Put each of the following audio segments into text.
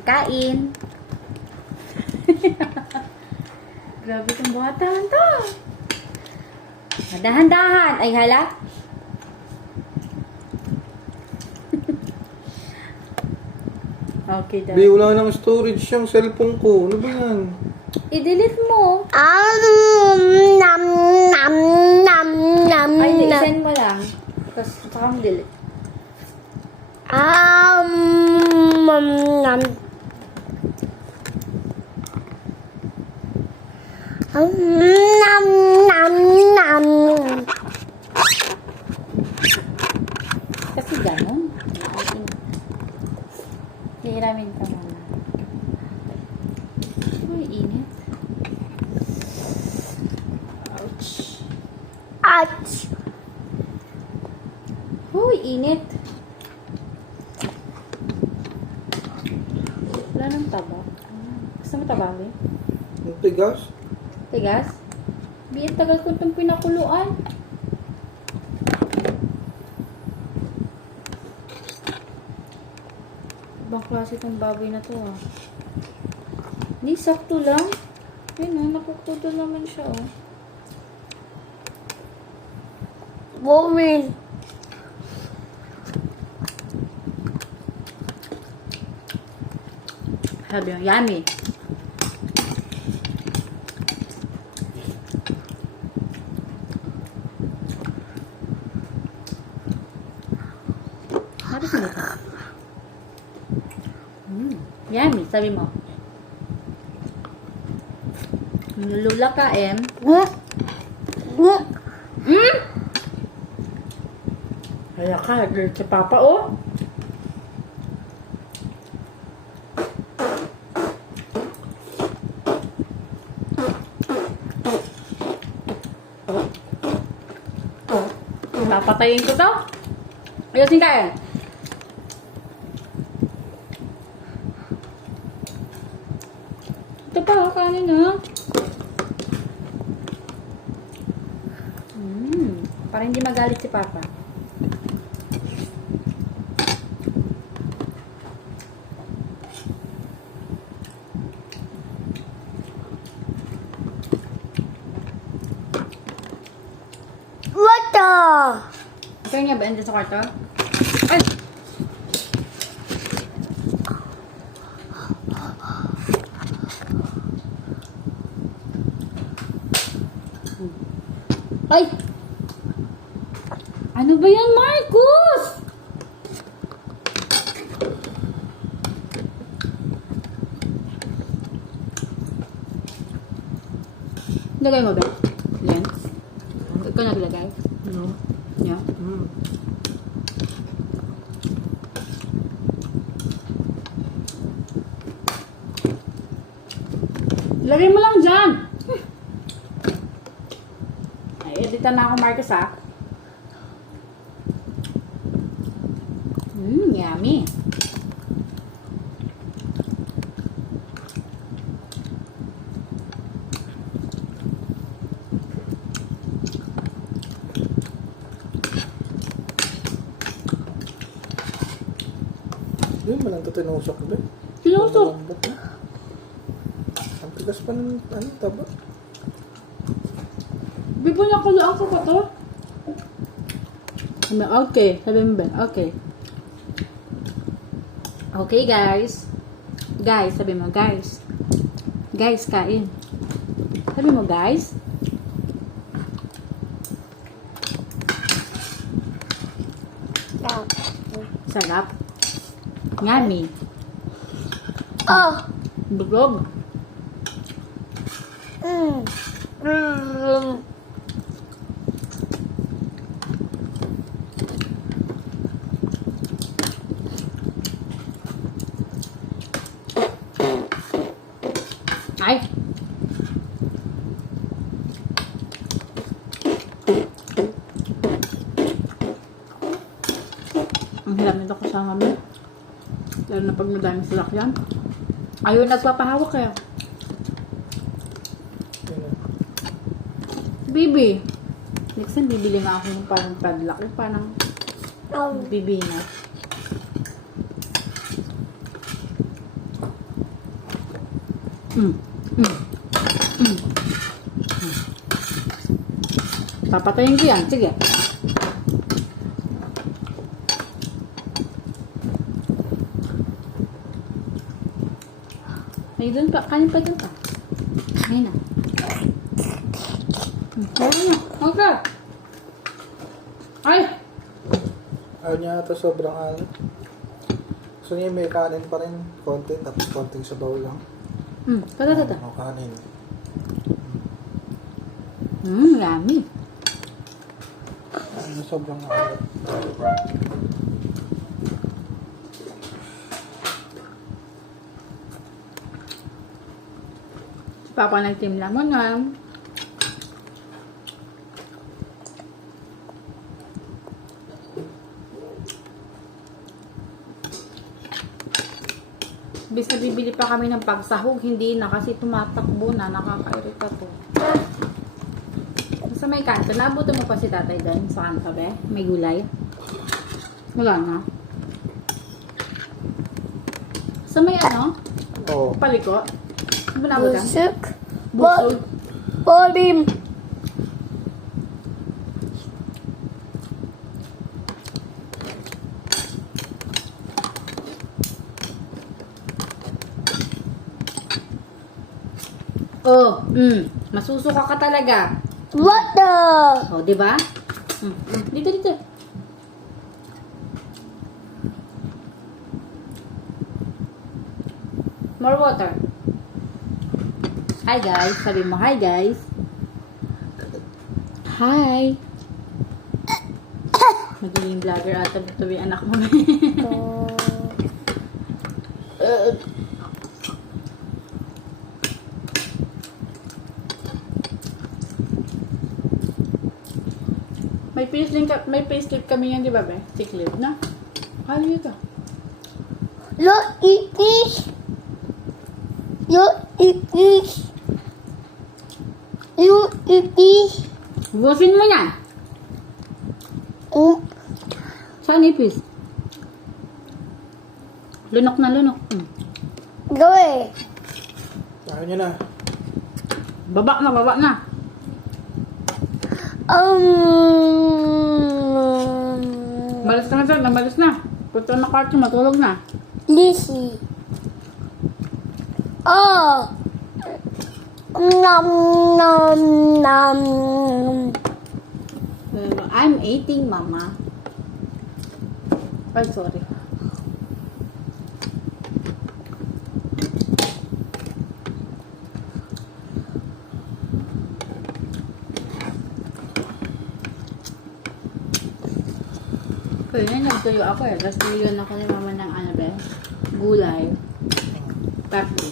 Kain. Grabe itong buhatan to. Dahan-dahan. Ay, hala. Okay, Di, wala nang storage yung cellphone ko. Ano ba yan? I-delete mo. Nam nam nam nam Ay, hindi. nam. I-send mo lang. Tapos, saka mo delete. Nam nam. Nam nam nam. Kasi gano'n. Hihiramin ka muna. Uy, init. Ouch. Ouch. Uy, init. Wala nang taba. Gusto mo taba, eh? Ang tigas? Tigas? Biyan tagal ko itong pinakuluan. Ibang klase itong baboy na to, ah. Hindi, sakto lang. Ayun, oh, nakukudo naman siya, oh. Boring. Sabi mo, yummy. Sabi ko nito. Yummy, sabi mo. Nulula ka, em. Kaya ka, girl, si Papa, oh. Papatayin ko to. Ayusin ka, eh. Ito pa, oh, kanin, ha. Para hindi magalit si Papa. What the? Okay niya ba andyan sa kwarto? Ay! Ay! Ano ba yan, Marcus? Lagay mo ba? Yan. Ikaw naglagay? No. Yeah. Lagay mo lang dyan. Ay, editan na ako, Marcus, ha? Yummy. Di, malang ito tinusok ba? Tinusok. Malambot na. Ang tigas pa ng taba. Bibo na kulaan ko pa to. Okay. Sabi mo ba? Okay. Okay, guys. Guys, sabi mo, guys. Guys, kain. Sabi mo, guys. Sarap. Yummy. Oh. Bulog. Ay. Ang hirap nito kasama mo. Lalo na pag madami sasakyan. Ayaw nagpapahawak kaya. Bibi. Next time, bibili nga ako ng parang padlock. Yung parang bibinat. Mm. Mm. Mm. Papatayin ko yan. Sige. Ay, dun pa. Kanin pa dun pa. Kain na. Kain na. Okay. Ay! Ayaw niya ata sobrang alat. Gusto niya may kanin pa rin. Konti, tapos konting sabaw lang. Kata. Ano kanin. Yummy. Ano sobrang alat. Si Papa nagtimla mo na. Bis na bibili pa kami ng pagsahog, hindi na kasi tumatakbo na, nakakairita to. Sa may kanto, naabutan mo pa si tatay doon sa kanto, be? May gulay? Wala na. Sa may ano? Oo. Paliko? Ano ba naabutan? Busuk. Busog? Bolim. Oh, masusuka ka talaga. Water. Oh, di ba? Dito. More water. Hi guys. Sabi mo, hi guys. Hi. Magiging vlogger ata ito yung anak mo. May payslip kami yan, di ba, be? Siklip na. Ano yun ito? Look at this. Look at this. Look at this. Busin mo yan. Saan ipis? Lunok na lunok. Gawin. Ayaw niya na. Baba na. Malis na. Punta na kwarto, matulog na. Lizzie. Oh. Nom nom nom. I'm eating, mama. Ay, sorry. Kaya nagtuyo ako eh. Tapos niliyon ako ni mama ng ano ba? Gulay. Papi.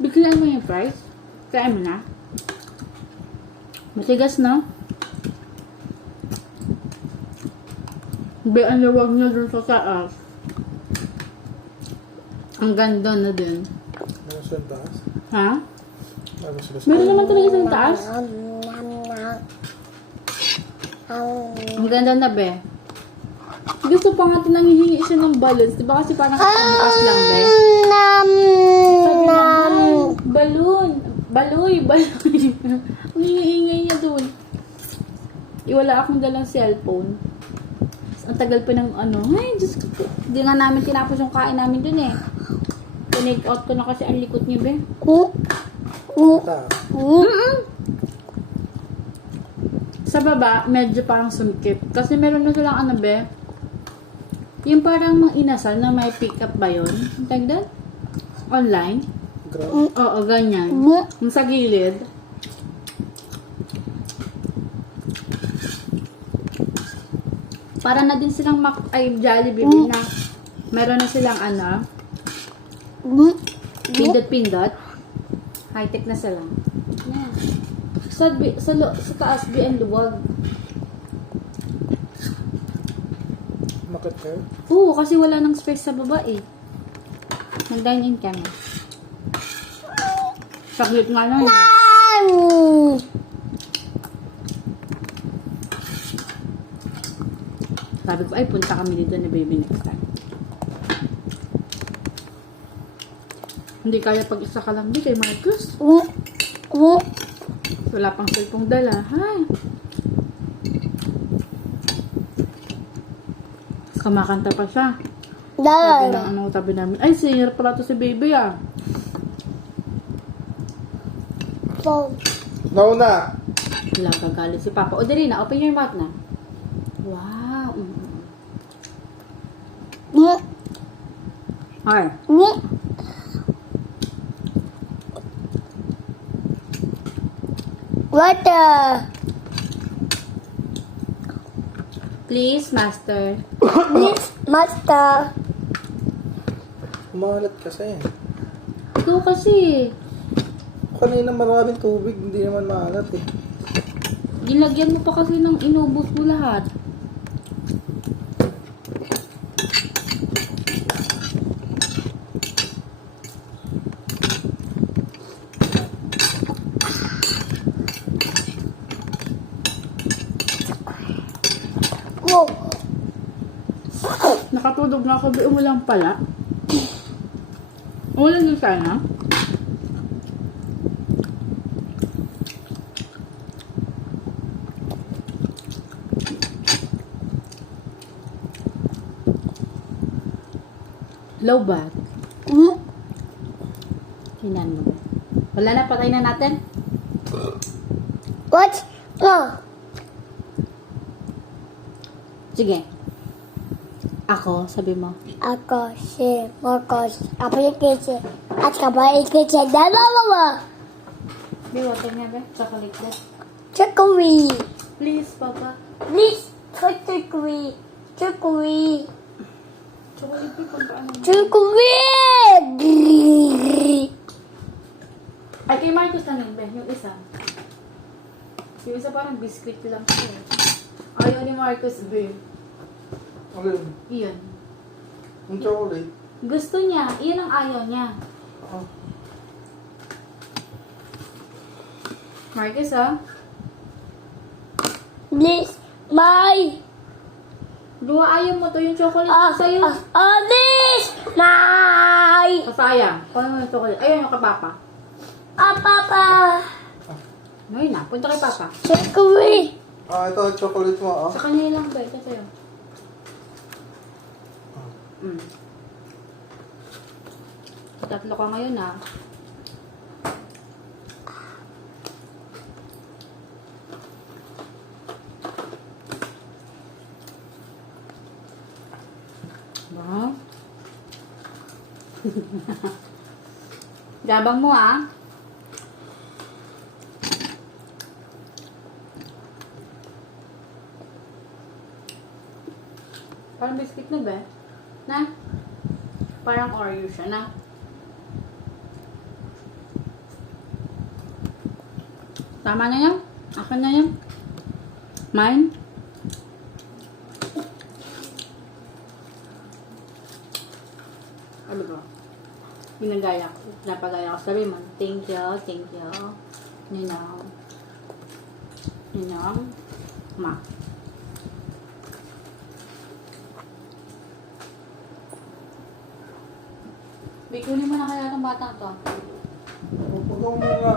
Biglaan mo yung fries. Kain mo na. Matigas, no? Ang luwag na dun sa taas. Ang ganda na din. Ano sa taas? Ha? Ano sila sa Meron naman talaga sa taas. Ang ganda na, be. Gusto pa nga tinanghihingi siya ng balloons. Diba kasi parang bukas lang, be? Nom Sabi nom. naman, balloon. Baloy. Ang ingay niya dun. Iwala akong dalang cellphone. Ang tagal pa ng ano. Ay, Diyos ko. Hindi nga namin tinapos yung kain namin dun eh. Tinake out ko na kasi ang likot niya, be. taas? Sa baba, medyo parang sumikip. Kasi meron na silang ano, be? Yung parang mga inasal na may pick-up ba yun? Like that? Online? Ground? Oo, ganyan. Yung sa gilid. Para na din silang Jollibee na meron na silang ano, pindot-pindot. High-tech na sila. Yan. Sa taas, BN luwag. Makit kayo? Oo, kasi wala nang space sa baba eh. Nag-dine in kami. Saglit nga lang. Sabi ko, ay, punta kami dito ni baby next time. Hindi kaya pag isa ka lang di kay Marcus. Wala pang cellphone dala. Hay. Tapos kumakanta pa siya. Sabi ng ano, tabi namin, ay, singer pala to si baby ah. Nauna! Wala kagalit si Papa. O, dali na, open your mouth na. Wow. Ay. Water. Please, master. Please, master. Umalat kasi. Ikaw kasi. Kanina maraming tubig, hindi naman maalat eh. Gilagyan mo pa kasi ng inubos mo lahat. Wow. Nakatulog na ako, umulan pala. Umulan din sana. Low bat. Hinan mo ba? Wala na, patay na natin. What? No. Sige. Ako, sabi mo. Ako si Marcos. Ako yung kitchen. At kapag yung kitchen, dalawa. Be, water nga ba? Chocolate ba? Chicory. Please, Papa. Please, chicory. Chicory. Chocolate ba? Paano? Chicory. Ay, kay Marcos lang yun, be. Yung isa. Yung isa parang biscuit lang siya. Ayaw ni Marcos, be. Alin? Iyon. Yung chocolate. Gusto niya. Iyan ang ayaw niya. Oh. Marcos, ah. Please, my. Dua, ayaw mo to yung chocolate sa'yo. Please, my. Sayang. Kuha mo yung chocolate. Ayaw yung kay Papa. Papa. Ngayon na. Punta kay Papa. Chicory. Ito ang chocolate mo, Sa kanya lang ba? Ito sa'yo. Tatlo ka ngayon, ah. Ba? Gabang mo, ah. Parang biscuit na ba? Na? Parang Oreo siya na. Tama na yan? Akin na yan? Mine? Ano ba? Pinagaya ko. Napagaya ko. Sabi mo, thank you, thank you. Ninong. Ninong. Ma. Bikunin mo na kaya itong batang to. Pupagaw mo nga.